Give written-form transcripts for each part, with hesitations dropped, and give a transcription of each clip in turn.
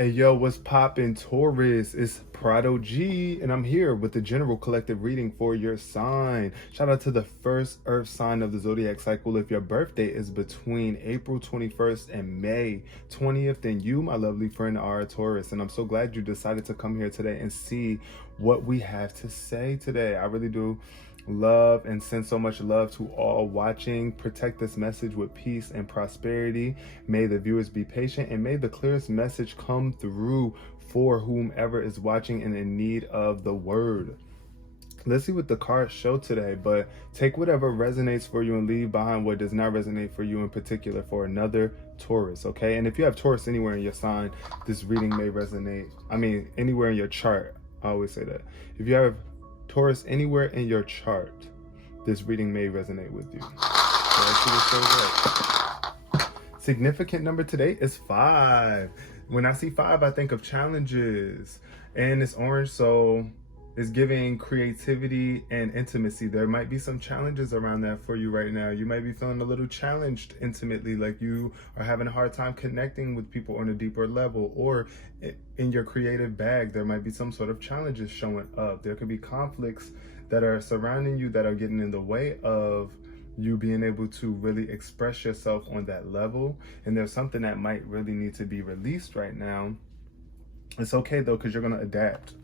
Hey yo, what's poppin', Taurus? It's Prado G, and I'm here with the general collective reading for your sign. Shout out to the first Earth sign of the zodiac cycle. If your birthday is between April 21st and May 20th, then you, my lovely friend, are a Taurus. And I'm so glad you decided to come here today and see what we have to say today. I really do love and send so much love to all watching. Protect this message with peace and prosperity. May the viewers be patient, and may the clearest message come through for whomever is watching and in need of the word. Let's see what the cards show today, but take whatever resonates for you and leave behind what does not resonate for you in particular for another Taurus, okay? And if you have Taurus anywhere in your sign, this reading may resonate. I mean, anywhere in your chart. I always say that. If you have Taurus anywhere in your chart, this reading may resonate with you. So let's see what shows up. Significant number today is 5. When I see 5, I think of challenges. And it's orange, so it's giving creativity and intimacy. There might be some challenges around that for you right now. You might be feeling a little challenged intimately, like you are having a hard time connecting with people on a deeper level, or in your creative bag, there might be some sort of challenges showing up. There could be conflicts that are surrounding you that are getting in the way of you being able to really express yourself on that level. And there's something that might really need to be released right now. It's okay though, because you're going to adapt.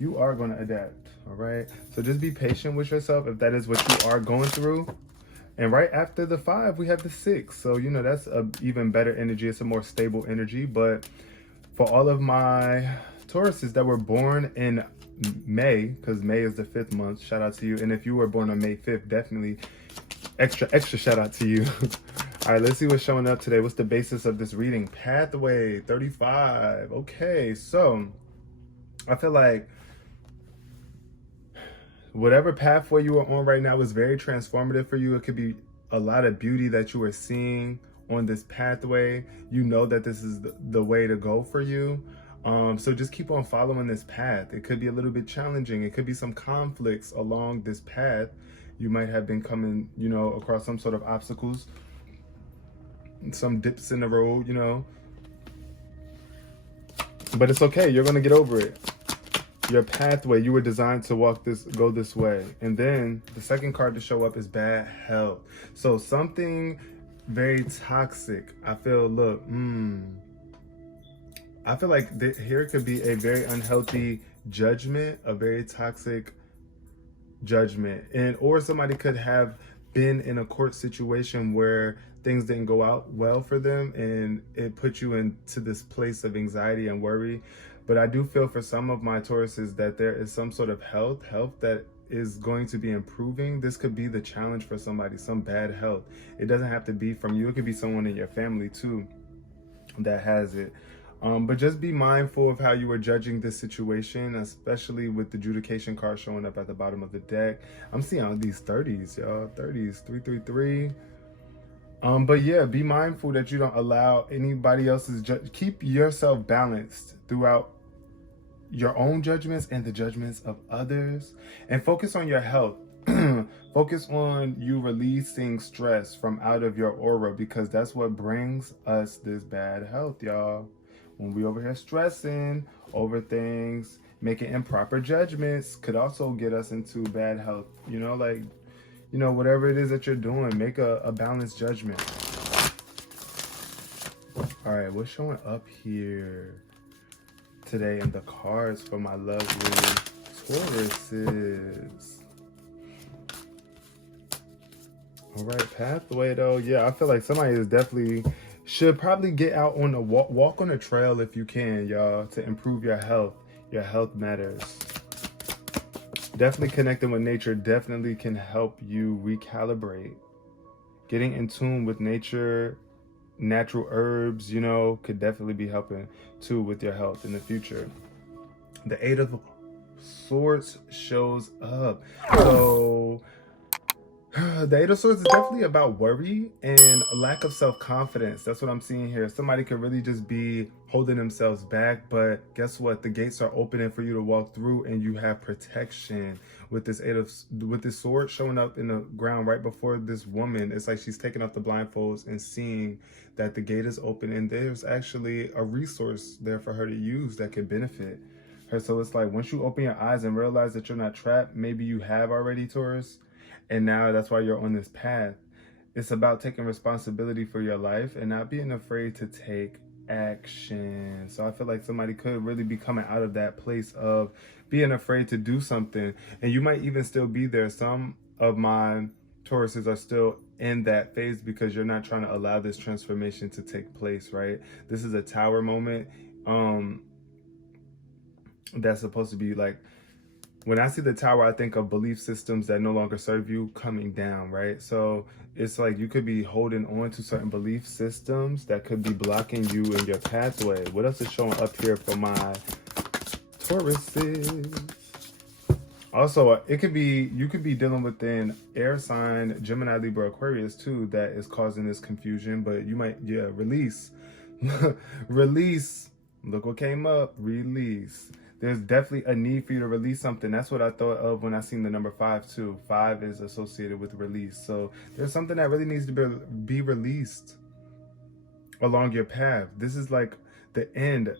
You are going to adapt, all right? So just be patient with yourself if that is what you are going through. And right after the 5, we have the 6. So, you know, that's a even better energy. It's a more stable energy. But for all of my Tauruses that were born in May, because May is the 5th month, shout out to you. And if you were born on May 5th, definitely extra shout out to you. All right, let's see what's showing up today. What's the basis of this reading? Pathway 35. Okay, so I feel like whatever pathway you are on right now is very transformative for you. It could be a lot of beauty that you are seeing on this pathway. You know that this is the way to go for you. So just keep on following this path. It could be a little bit challenging. It could be some conflicts along this path. You might have been coming, you know, across some sort of obstacles, some dips in the road, you know. But it's okay. You're going to get over it. Your pathway, you were designed to go this way. And then the second card to show up is bad health. So something very toxic. I feel, look, I feel like here could be a very unhealthy judgment, a very toxic judgment. Or somebody could have been in a court situation where things didn't go out well for them, and it put you into this place of anxiety and worry. But I do feel for some of my Tauruses that there is some sort of health that is going to be improving. This could be the challenge for somebody, some bad health. It doesn't have to be from you. It could be someone in your family too that has it. But just be mindful of how you are judging this situation, especially with the adjudication card showing up at the bottom of the deck. I'm seeing all these 30s, y'all. 30s, 333. But yeah, be mindful that you don't allow anybody else's keep yourself balanced throughout your own judgments and the judgments of others, and focus on your health. Focus on you releasing stress from out of your aura, because that's what brings us this bad health, y'all. When we over here stressing over things, making improper judgments could also get us into bad health. You know, like, you know, whatever it is that you're doing, make a balanced judgment. All right, what's showing up here today in the cards for my lovely Tauruses? All right, pathway though. Yeah, I feel like somebody is definitely should probably get out on a walk on a trail if you can, y'all, to improve your health. Your health matters. Definitely connecting with nature definitely can help you recalibrate. Getting in tune with nature, natural herbs, you know, could definitely be helping too with your health in the future. The 8 of Swords shows up. So The Eight of Swords is definitely about worry and a lack of self-confidence. That's what I'm seeing here. Somebody could really just be holding themselves back, but guess what? The gates are opening for you to walk through, and you have protection with this with this sword showing up in the ground right before this woman. It's like she's taking off the blindfolds and seeing that the gate is open, and there's actually a resource there for her to use that could benefit her. So it's like once you open your eyes and realize that you're not trapped, maybe you have already, Taurus, and now that's why you're on this path. It's about taking responsibility for your life and not being afraid to take action. So I feel like somebody could really be coming out of that place of being afraid to do something. And you might even still be there. Some of my Tauruses are still in that phase because you're not trying to allow this transformation to take place, right? This is a tower moment. That's supposed to be like, when I see the tower, I think of belief systems that no longer serve you coming down, right? So it's like you could be holding on to certain belief systems that could be blocking you in your pathway. What else is showing up here for my Tauruses? Also, it could be, you could be dealing with an air sign, Gemini, Libra, Aquarius too, that is causing this confusion, but you might, release. Release. Look what came up, release. There's definitely a need for you to release something. That's what I thought of when I seen the number 5 too. 5 is associated with release. So there's something that really needs to be released along your path. This is like the end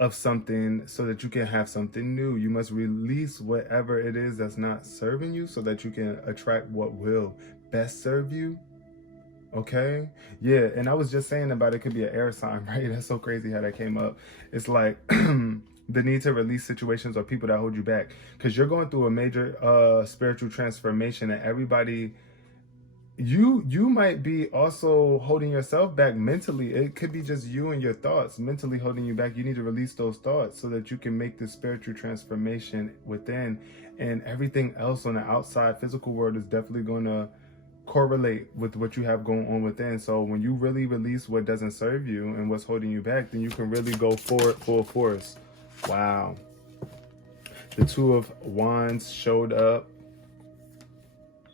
of something so that you can have something new. You must release whatever it is that's not serving you so that you can attract what will best serve you. Okay, yeah. And I was just saying about it could be an air sign, right? That's so crazy how that came up. It's like the need to release situations or people that hold you back, because you're going through a major spiritual transformation, and everybody, you might be also holding yourself back mentally. It could be just you and your thoughts mentally holding you back. You need to release those thoughts so that you can make this spiritual transformation within, and everything else on the outside physical world is definitely going to correlate with what you have going on within. So when you really release what doesn't serve you and what's holding you back, then you can really go forward full force. Wow. The Two of Wands showed up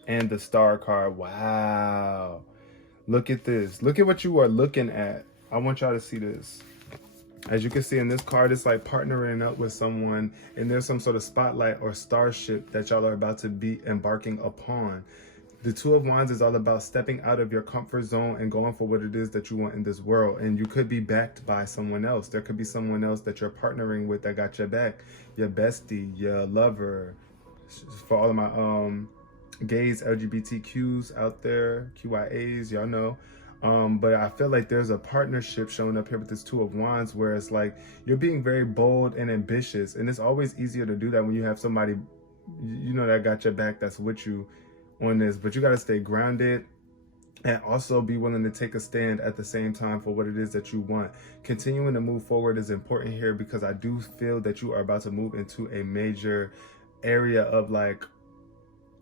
and the Star card. Wow. Look at this. Look at what you are looking at. I want y'all to see this. As you can see in this card, it's like partnering up with someone, and there's some sort of spotlight or starship that y'all are about to be embarking upon. The Two of Wands is all about stepping out of your comfort zone and going for what it is that you want in this world. And you could be backed by someone else. There could be someone else that you're partnering with that got your back. Your bestie, your lover. For all of my gays, LGBTQs out there, QIAs, y'all know. But I feel like there's a partnership showing up here with this Two of Wands where it's like you're being very bold and ambitious. And it's always easier to do that when you have somebody, you know, that got your back, that's with you on this. But you got to stay grounded and also be willing to take a stand at the same time for what it is that you want. Continuing to move forward is important here, because I do feel that you are about to move into a major area of like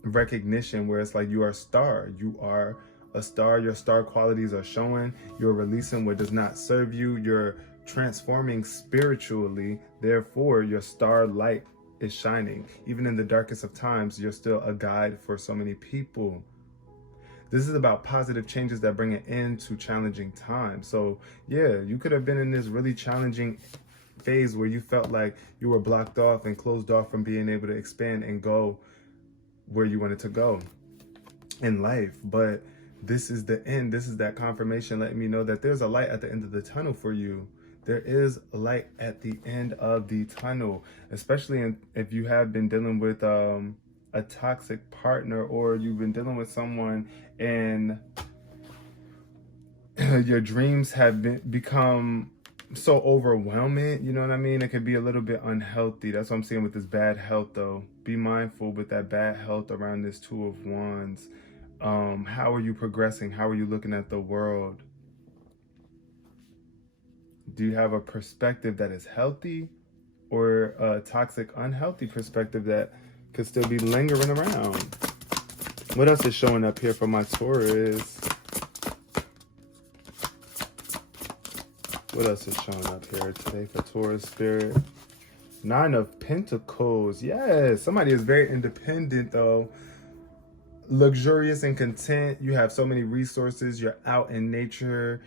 recognition where it's like you are a star. You are a star. Your star qualities are showing. You're releasing what does not serve you. You're transforming spiritually. Therefore, your star light is shining. Even in the darkest of times, you're still a guide for so many people. This is about positive changes that bring an end to challenging times. So yeah, you could have been in this really challenging phase where you felt like you were blocked off and closed off from being able to expand and go where you wanted to go in life. But this is the end. This is that confirmation letting me know that there's a light at the end of the tunnel for you. There is light at the end of the tunnel, especially if you have been dealing with a toxic partner, or you've been dealing with someone and your dreams have become so overwhelming, you know what I mean? It could be a little bit unhealthy. That's what I'm seeing with this bad health though. Be mindful with that bad health around this Two of Wands. How are you progressing? How are you looking at the world? Do you have a perspective that is healthy, or a toxic, unhealthy perspective that could still be lingering around? What else is showing up here for my Taurus? What else is showing up here today for Taurus spirit? 9 of Pentacles. Yes, somebody is very independent though. luxurious and content. You have so many resources. You're out in nature,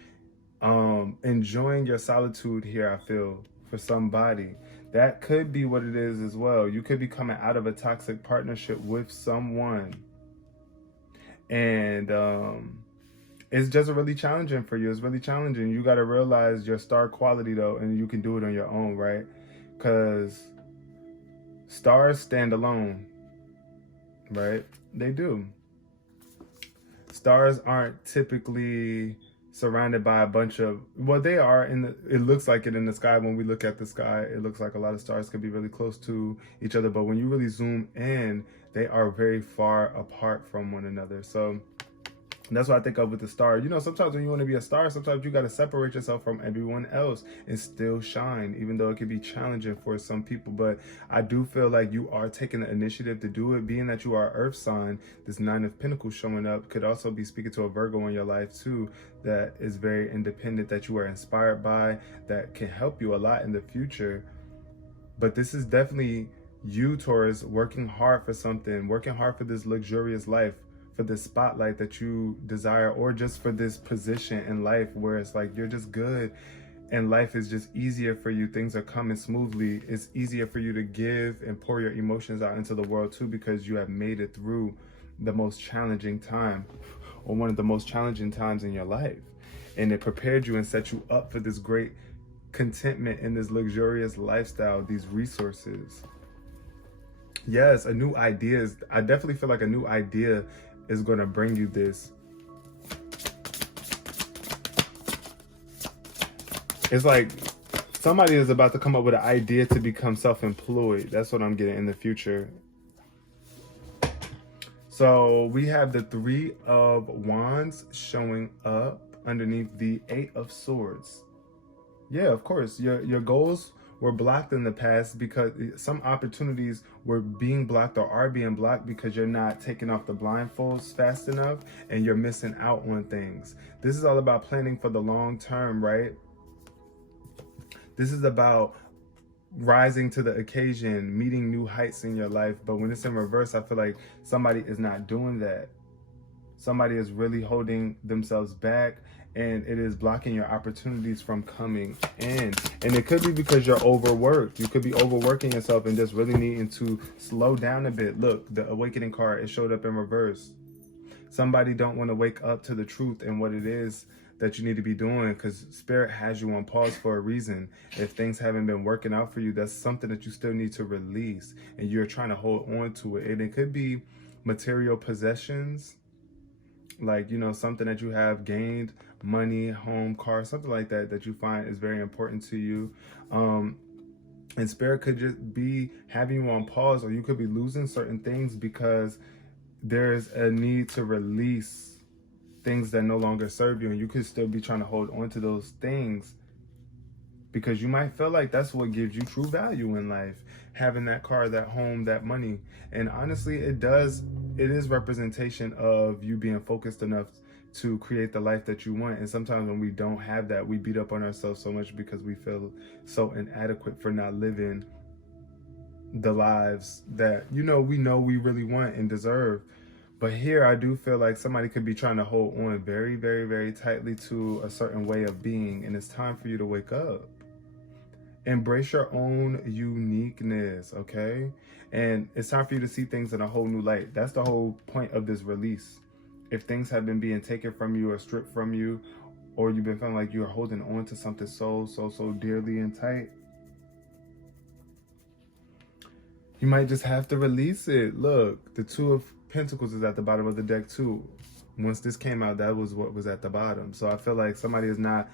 enjoying your solitude here, I feel, for somebody. That could be what it is as well. You could be coming out of a toxic partnership with someone. And it's just really challenging for you. It's really challenging. You got to realize your star quality, though, and you can do it on your own, right? Because stars stand alone, right? They do. Stars aren't typically surrounded by a bunch of, well, they are it looks like it in the sky. When we look at the sky, it looks like a lot of stars could be really close to each other, but when you really zoom in, they are very far apart from one another. So that's what I think of with the star. You know, sometimes when you want to be a star, sometimes you got to separate yourself from everyone else and still shine, even though it can be challenging for some people. But I do feel like you are taking the initiative to do it. Being that you are Earth sign, this 9 of Pentacles showing up could also be speaking to a Virgo in your life too, that is very independent, that you are inspired by, that can help you a lot in the future. But this is definitely you, Taurus, working hard for something, working hard for this luxurious life, for this spotlight that you desire, or just for this position in life where it's like you're just good and life is just easier for you. Things are coming smoothly. It's easier for you to give and pour your emotions out into the world too, because you have made it through the most challenging time, or one of the most challenging times in your life. And it prepared you and set you up for this great contentment in this luxurious lifestyle, these resources. Yes, a new idea I definitely feel like a new idea is going to bring you this. It's like somebody is about to come up with an idea to become self-employed. That's what I'm getting in the future. So we have the 3 of Wands showing up underneath the 8 of Swords. Yeah, of course. Your goals were blocked in the past because some opportunities were being blocked or are being blocked because you're not taking off the blindfolds fast enough and you're missing out on things. This is all about planning for the long term, right? This is about rising to the occasion, meeting new heights in your life. But when it's in reverse, I feel like somebody is not doing that. Somebody is really holding themselves back, and it is blocking your opportunities from coming in. And it could be because you're overworked. You could be overworking yourself and just really needing to slow down a bit. Look, the Awakening card, it showed up in reverse. Somebody don't want to wake up to the truth and what it is that you need to be doing, because Spirit has you on pause for a reason. If things haven't been working out for you, that's something that you still need to release, and you're trying to hold on to it. And it could be material possessions, like, you know, something that you have gained, money, home, car, something like that, that you find is very important to you. And Spirit could just be having you on pause, or you could be losing certain things because there's a need to release things that no longer serve you. And you could still be trying to hold on to those things because you might feel like that's what gives you true value in life, having that car, that home, that money. And honestly, it is representation of you being focused enough to create the life that you want. And sometimes when we don't have that, we beat up on ourselves so much because we feel so inadequate for not living the lives that, you know we really want and deserve. But here I do feel like somebody could be trying to hold on very, very, very tightly to a certain way of being. And it's time for you to wake up. Embrace your own uniqueness, okay? And it's time for you to see things in a whole new light. That's the whole point of this release. If things have been being taken from you or stripped from you, or you've been feeling like you're holding on to something so dearly and tight, you might just have to release it. Look, the 2 of Pentacles is at the bottom of the deck too. Once this came out, that was what was at the bottom. So I feel like somebody is not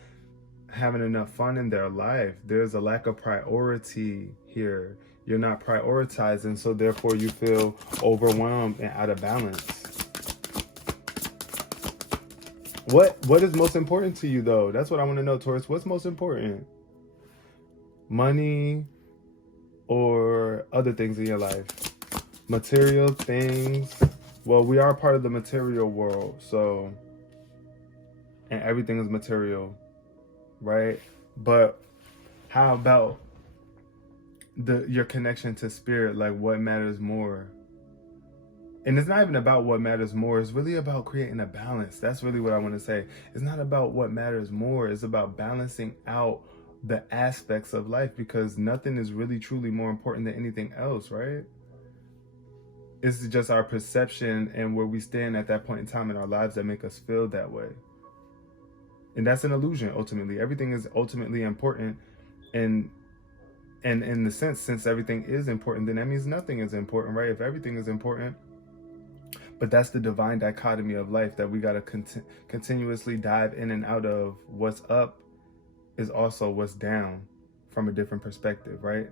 having enough fun in their life. There's a lack of priority here. You're not prioritizing, so therefore you feel overwhelmed and out of balance. What is most important to you, though? That's what I want to know, Taurus. What's most important? Money or other things in your life? Material things. Well, we are part of the material world, so, and everything is material, right? But how about your connection to spirit? Like, what matters more? And it's not even about what matters more. It's really about creating a balance. That's really what I want to say. It's not about what matters more. It's about balancing out the aspects of life, because nothing is really truly more important than anything else, right? It's just our perception and where we stand at that point in time in our lives that make us feel that way. And that's an illusion, ultimately. Everything is ultimately important. And in the sense, since everything is important, then that means nothing is important, right? If everything is important. But that's the divine dichotomy of life that we got to continuously dive in and out of. What's up is also what's down from a different perspective, right?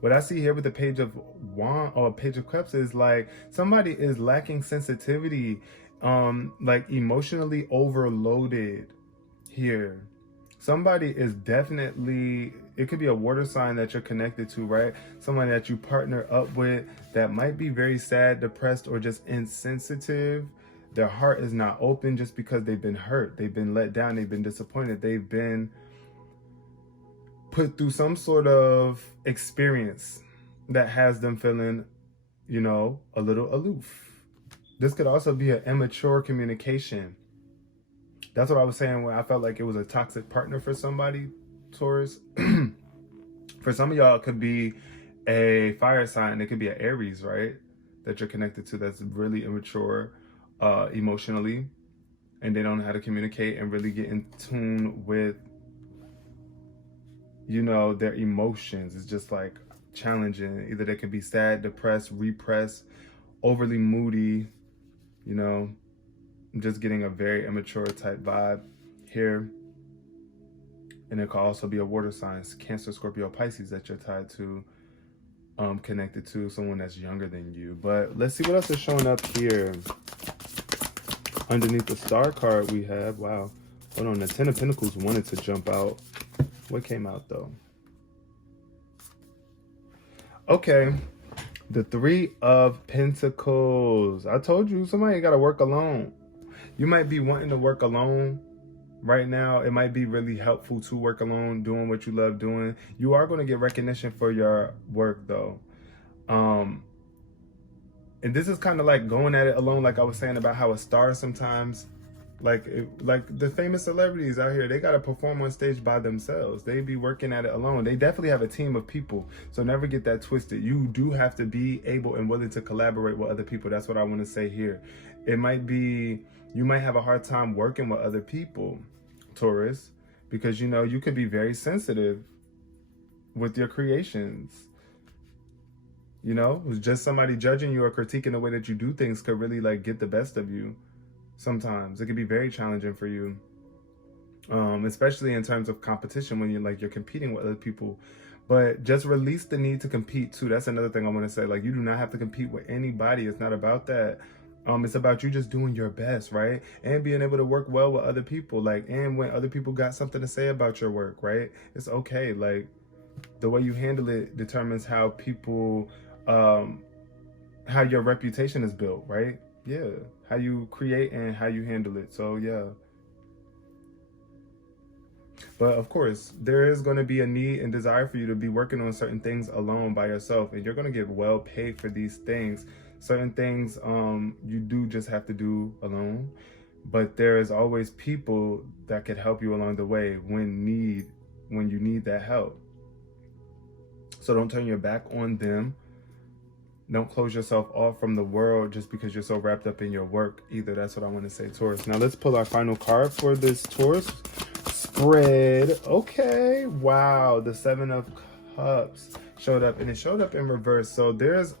What I see here with the Page of Wand or Page of Cups is like somebody is lacking sensitivity, like emotionally overloaded here. Somebody is definitely, it could be a water sign that you're connected to, right? Someone that you partner up with that might be very sad, depressed, or just insensitive. Their heart is not open just because they've been hurt. They've been let down. They've been disappointed. They've been put through some sort of experience that has them feeling, you know, a little aloof. This could also be an immature communication. That's what I was saying when I felt like it was a toxic partner for somebody, Taurus. For some of y'all, it could be a fire sign. It could be an Aries, right? That you're connected to that's really immature emotionally. And they don't know how to communicate and really get in tune with, you know, their emotions. It's just like challenging. Either they could be sad, depressed, repressed, overly moody, you know. I'm just getting a very immature type vibe here. And it could also be a water sign, Cancer, Scorpio, Pisces, that you're tied to, connected to someone that's younger than you. But let's see what else is showing up here. Underneath the star card we have, wow. Hold on, the Ten of Pentacles wanted to jump out. What came out though? Okay, the Three of Pentacles. I told you, somebody got to work alone. You might be wanting to work alone right now. It might be really helpful to work alone, doing what you love doing. You are going to get recognition for your work though. And this is kind of like going at it alone, like I was saying about how a star sometimes, like the famous celebrities out here, they got to perform on stage by themselves. They be working at it alone. They definitely have a team of people. So never get that twisted. You do have to be able and willing to collaborate with other people. That's what I want to say here. It might be, you might have a hard time working with other people, Taurus, because, you know, you could be very sensitive with your creations. You know, just somebody judging you or critiquing the way that you do things could really like get the best of you. Sometimes it can be very challenging for you, especially in terms of competition when you're competing with other people. But just release the need to compete too. That's another thing I want to say. Like, you do not have to compete with anybody. It's not about that. It's about you just doing your best, right? And being able to work well with other people. Like, and when other people got something to say about your work, right? It's okay. Like, the way you handle it determines how people, how your reputation is built, right? Yeah. How you create and how you handle it. So, yeah. But of course, there is going to be a need and desire for you to be working on certain things alone by yourself. And you're going to get well paid for these things. Certain things you do just have to do alone. But there is always people that could help you along the way when you need that help. So don't turn your back on them. Don't close yourself off from the world just because you're so wrapped up in your work either. That's what I want to say, Taurus. Now let's pull our final card for this Taurus spread. Okay, wow, the Seven of Cups showed up, and it showed up in reverse. So there's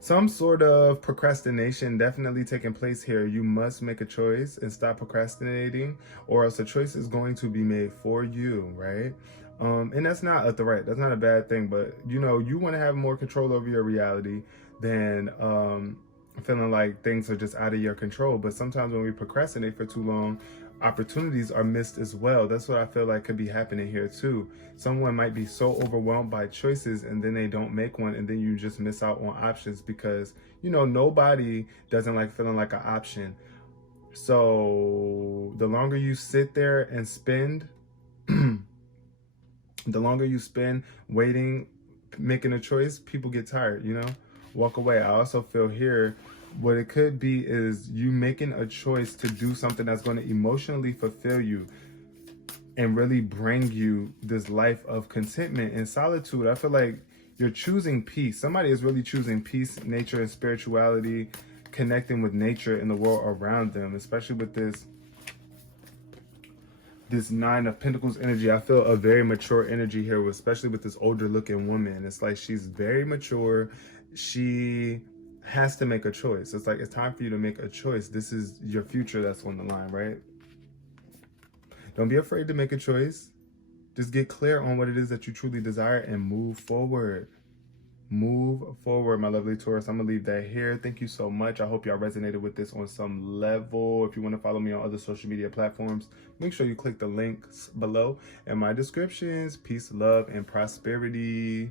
some sort of procrastination definitely taking place here. You must make a choice and stop procrastinating, or else a choice is going to be made for you, right? And that's not a threat. That's not a bad thing. But, you know, you want to have more control over your reality than feeling like things are just out of your control. But sometimes when we procrastinate for too long, opportunities are missed as well. That's what I feel like could be happening here too. Someone might be so overwhelmed by choices and then they don't make one, and then you just miss out on options because, you know, nobody doesn't like feeling like an option. So the longer you sit there and spend, the longer you spend waiting, making a choice, people get tired, you know? walk away. I also feel here what it could be is you making a choice to do something that's going to emotionally fulfill you and really bring you this life of contentment and solitude. I feel like you're choosing peace. Somebody is really choosing peace, nature, and spirituality, connecting with nature and the world around them, especially with this Nine of Pentacles energy. I feel a very mature energy here, especially with this older looking woman. It's like she's very mature. She has to make a choice. It's like it's time for you to make a choice. This is your future that's on the line, right? Don't be afraid to make a choice. Just get clear on what it is that you truly desire and move forward. Move forward, my lovely Taurus. I'm going to leave that here. Thank you so much. I hope y'all resonated with this on some level. If you want to follow me on other social media platforms, make sure you click the links below in my descriptions. Peace, love, and prosperity.